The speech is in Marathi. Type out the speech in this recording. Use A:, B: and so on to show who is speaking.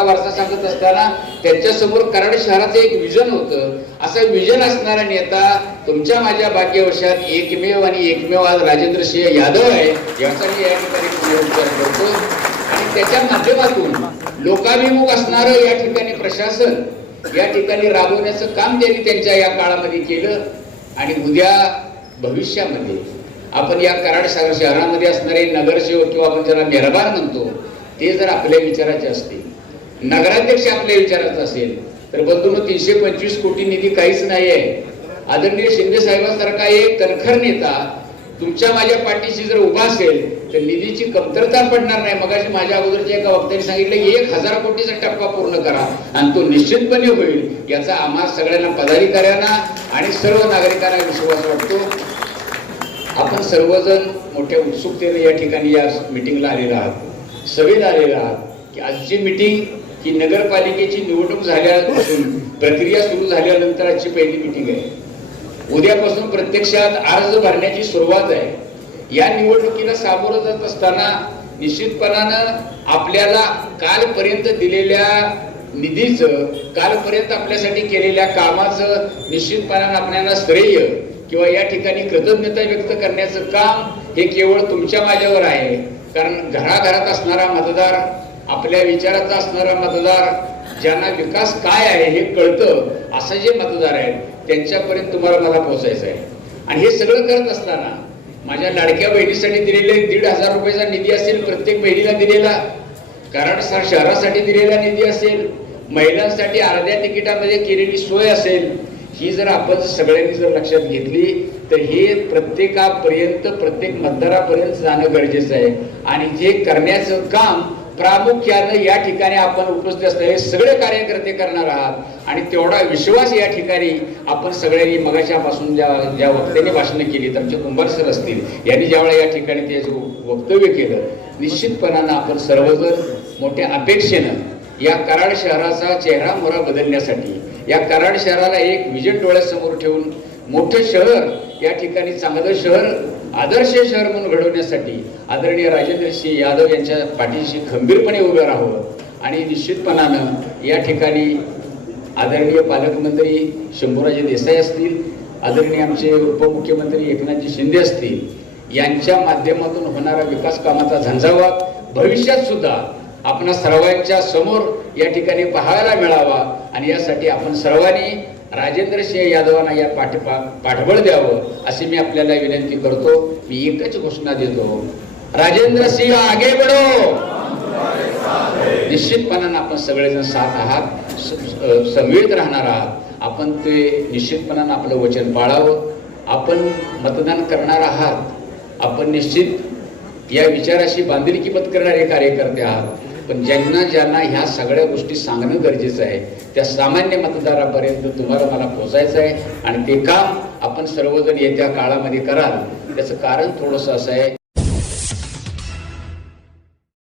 A: वारसा सांगत असताना त्यांच्यासमोर कराड शहराचं एक विजन होतं. असं विजन असणारा नेता तुमच्या माझ्या भाग्यवशात एकमेव आणि एकमेव आज राजेंद्र सिंह यादव आहे. याचा मी या ठिकाणी पुनरुच्चार करतो. आणि त्याच्या माध्यमातून लोकाभिमुख असणारं या ठिकाणी प्रशासन या ठिकाणी राबवण्याचं काम त्यांनी त्यांच्या या काळामध्ये केलं. आणि उद्या भविष्यामध्ये आपण या कराड शहर शहरामध्ये असणारे नगरसेवक किंवा आपण ज्याला मेहरबान म्हणतो ते जर आपल्या विचाराचे असतील नगराध्यक्ष आपल्या विचाराचा असेल तर बंधून तीनशे पंचवीस कोटी निधी काहीच नाही आहे आदरणीय शिंदे साहेबांसारखा एक कणखर नेता तुमच्या माझ्या पाठीशी जर उभा असेल तर निधीची कमतरता पडणार नाही. मगाशी माझ्या अगोदरच्या एका वक्त्याने सांगितलं एक हजार कोटीचा टप्पा पूर्ण करा आणि तो निश्चितपणे होईल याचा आम्हा सगळ्यांना पदाधिकाऱ्यांना आणि सर्व नागरिकांना विश्वास वाटतो. आपण सर्वजण मोठ्या उत्सुकतेने या ठिकाणी या मिटिंगला आलेला आहात. सभेत आलेला आहात की आजची मिटिंग ही नगरपालिकेची निवडणूक झाल्यापासून प्रक्रिया सुरू झाल्यानंतर आजची पहिली मिटिंग आहे. उद्यापासून प्रत्यक्षात अर्ज भरण्याची सुरुवात आहे. या निवडणुकीला सामोरं जात असताना निश्चितपणानं आपल्याला कालपर्यंत दिलेल्या निधीचं कालपर्यंत आपल्यासाठी केलेल्या कामाचं निश्चितपणानं आपल्याला श्रेय किंवा या ठिकाणी कृतज्ञता व्यक्त करण्याचं काम हे केवळ तुमच्या माझ्यावर आहे. कारण घराघरात असणारा मतदार आपल्या विचाराचा असणारा मतदार ज्यांना विकास काय आहे हे कळतं असं जे मतदार आहेत त्यांच्यापर्यंत तुम्हाला मला पोहोचायचं आहे. आणि हे सगळं करत असताना माझ्या लाडक्या बहिणीसाठी दिलेले दीड हजार रुपयाचा निधी असेल प्रत्येक बहिणीला दिलेला. कारण शहरासाठी दिलेला निधी असेल महिलांसाठी अर्ध्या तिकिटामध्ये केलेली सोय असेल ही जर आपण सगळ्यांनी जर लक्षात घेतली तर हे प्रत्येकापर्यंत प्रत्येक मतदारापर्यंत जाणं गरजेचं आहे. आणि जे करण्याचं काम प्रामुख्यानं या ठिकाणी आपण उपस्थित असलेले सगळे कार्यकर्ते करणार आहात. आणि तेवढा विश्वास या ठिकाणी आपण सगळ्यांनी मगाच्यापासून ज्या ज्या वक्त्यांनी भाषणं केली आमचे कुंभार सर असतील यांनी ज्यावेळेला या ठिकाणी ते वक्तव्य केलं निश्चितपणानं आपण सर्वजण मोठ्या अपेक्षेनं या कराड शहराचा चेहरा मोहरा बदलण्यासाठी या कराड शहराला एक विजन डोळ्यासमोर ठेवून मोठं शहर या ठिकाणी चांगलं शहर आदर्श शहर म्हणून घडवण्यासाठी आदरणीय राजेंद्र सिंह यादव यांच्या पाठीशी खंबीरपणे उभं राहावं आणि निश्चितपणानं या ठिकाणी आदरणीय पालकमंत्री शंभूराजे देसाई असतील आदरणीय आमचे उपमुख्यमंत्री एकनाथजी शिंदे असतील यांच्या माध्यमातून होणारा विकास कामाचा झंझावा भविष्यात सुद्धा आपण सर्वांच्या समोर या ठिकाणी पाहायला मिळावा आणि यासाठी आपण सर्वांनी राजेंद्र सिंह यादवांना या पाठपा पाठबळ द्यावं अशी मी आपल्याला विनंती करतो. मी एकच घोषणा देतो. राजेंद्र सिंह आगे बढो. निश्चितपणानं आपण सगळेजण साथ आहात स- समवेत राहणार आहात. आपण ते निश्चितपणानं आपलं वचन पाळावं. आपण मतदान करणार आहात. आपण निश्चित या विचाराशी बांधिलकी करणारे कार्यकर्ते आहात. पण ज्यांना ज्यांना ह्या सगळ्या गोष्टी सांगणं गरजेचं आहे त्या सामान्य मतदारापर्यंत तुम्हाला मला पोचायचं आहे आणि ते काम आपण सर्वजण येत्या काळामध्ये कराल. त्याचं कारण थोडंसं असं आहे